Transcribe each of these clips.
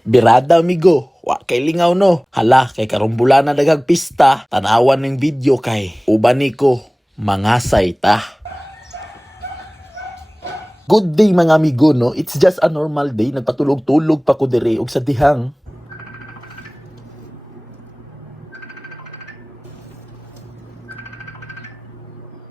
Birada amigo, wa kay lingaw no. Hala, kay karumbula na pista, tanawan ng video kay uban niko mangasay ta. Good day mga amigo no, it's just a normal day. Nagpatulog-tulog pa ko diri og sa dihang.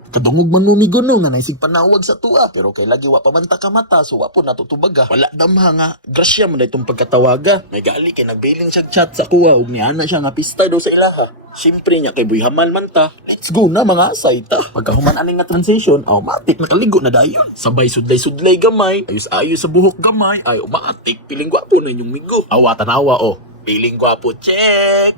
Kadungog man mo migo no, nga naisig panawag sa tuwa. Pero kay lagi wa pa man ta kamata, so wa po natutubaga. Wala damha nga, grasya man na itong pagkatawaga. May gali kay nagbailing siya chat sa kuwa, ug niana siya nga pista daw sa ilaha. Siyempre niya kay Boy Hamal man ta. Let's go na mga asay ta. Pagkahuman aning nga transition, automatic nakaligo na dayon. Sabay sudlay-sudlay gamay, ayos-ayos sa buhok gamay, ay automatic piling gwapo na inyong migo. Awa tanawa oh, piling gwapo check.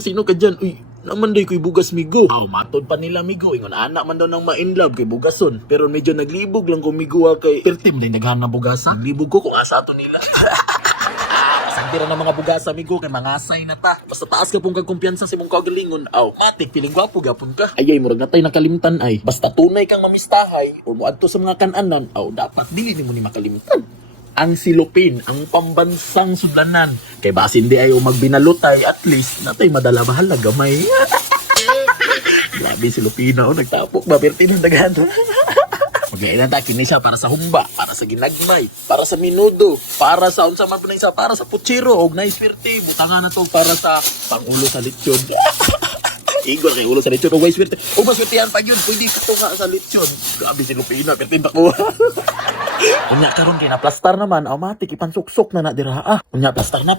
Sino ka dyan? Uy, naman day ko'y bugas migo. Matod pa nila migo. Ingon anak man daw nang ma-inlove kay bugason. Pero medyo naglibog lang kung migo kay pertim day naghang na bugasan. Naglibog ko kung asa to nila. Sandira na mga bugasa migo kay mangasay na ta. Basta taas ka pong kagkumpiyansa sa mong kagalingon. Matik piling gwapo gapon ka. Ayay murag natay nakalimtan ay. Basta tunay kang mamistahay o muadto sa mga kananan, dapat dili nimo ni makalimtan. Ang silupin, ang pambansang sudlanan. Kay basin di ayo magbinalutay, at least natay madala mahal na gamay. Grabe silupina, nagtapok ba perti ng daghan. Magailan ta kini siya para sa humba, para sa ginagmay, para sa minudo, para sa unsa man sa para sa putsiro og nice swerte. Butangan na to para sa pangulo sa lechon. Igor kay ulo sa lechon og swerte. O maswertehan pa yun, pwede ka to nga sa lechon. Grabe silupina, perti ko. Unya karon kay na plastar naman, automatic ipansuksok na dira. Unya plastar na,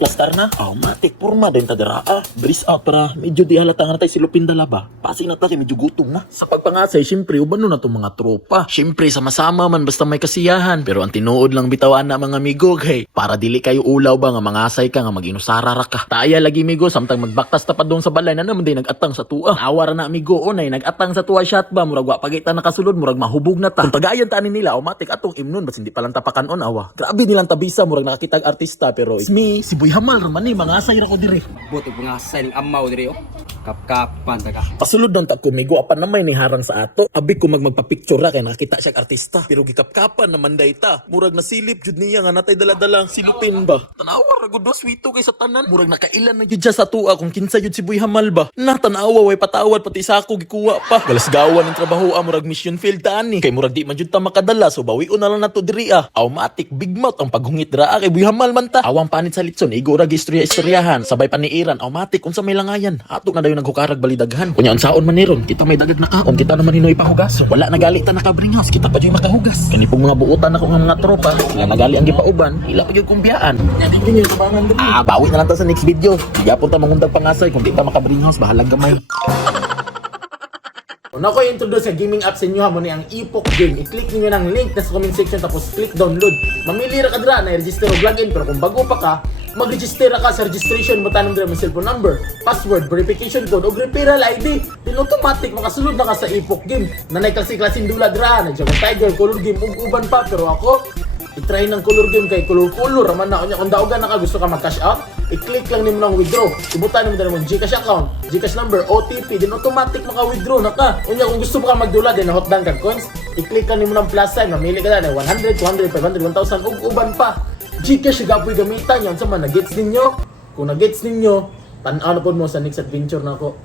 automatic porma din ta dira. Breeze out para medyo di halata nga natay silupin dala ba. Pasing na ta kay medyo gutom na. Sa pagpangasay, syempre ubano na tong mga tropa. Syempre sama-sama man basta may kasiyahan. Pero ang tinuod lang bitawan na mga amigo kay para dili kayo ulaw ba nga mangasay ka nga maginusara ra ka. Taaya lagi amigo samtang magbaktas ta pa doon sa balay na naman din nagatang sa tuwa. Awara na amigo onay nagatang sa tuwa shot ba murag wa pagita nakasulod murag mahubog na ta. Kung tagayan ta ni nila automatic atong imnon bas hindi pa lang tapakan on awa. Grabe nilang tabisa murag nakakitag artista pero it's me si Boy Hamal raman ni mangasay ra ko diri. Buto pangasay ning amaw diri oh. Kapkapan taga. Pasulod nun ta kumigo apan na may niharang sa ato. Abi ko magpapicture ra kay nakita siya artista. Pero gikapkapan naman dayta. Murag nasilip jud niya nga natay dala-dala silupin ba. Tanawa ra gud sweeto kay sa tanan. Murag nakailan na jud sa tuwa kung kinsa jud si Boy Hamal ba. Tanawa way patawad pati sa ako gikuha pa. Galasgawan ng trabaho murag mission field tani. Kay murag di man jud ta makadala so bawi-on na lang nato diri Automatic big mouth ang paghungit ra kay Boy Hamal man ta. Awang panit sa litson igo ra istoryahan sabay paniiran automatic unsa may langayan. Ato na dayon naghukarag balidaghan. Kunya unsaon man niron kita may dagag na kaon kita naman hinoy pahugason. Wala nagali ta nakabringas kita pa joy makahugas. Kani pong mga buutan ako nga mga tropa nga nagali ang gipauban ila pa gyud kumbiyaan. Nya di gyud tabangan diri. Bawi na lang ta sa next video. Gyapon ta mangundag pangasay kung di ta makabringas bahala gamay. Kung ako i-introduce sa gaming app sa inyo mo ni ang Epoch Game, i-click niyo ng link na sa comment section tapos click download. Mamili ra ka dira na i-register og login pero kung bago pa ka, mag-register ka sa registration mo tanong dira mo cellphone number, password, verification code ug referral ID. Then automatic makasulod na ka sa Epoch Game. Nanay klase-klaseng dula dira, nagjago Tiger, color game ug uban pa pero ako i-try ng color game kay color raman na kung daogan na ka gusto ka mag-cash out, i-click lang nimo ng withdraw. Ibutan nimo dala mo GCash account, GCash number, OTP, then automatic maka-withdraw na ka. Unya kung gusto mo ka magdula din na hotdown kag coins, i-click lang nimo ng plus sign, mamili ka na 100, 200, 500, 1,000 ug uban pa. GCash gapoy gamitan yan sa man na gets ninyo. Kung na gets ninyo, tan-aw na pod mo sa next adventure na ako.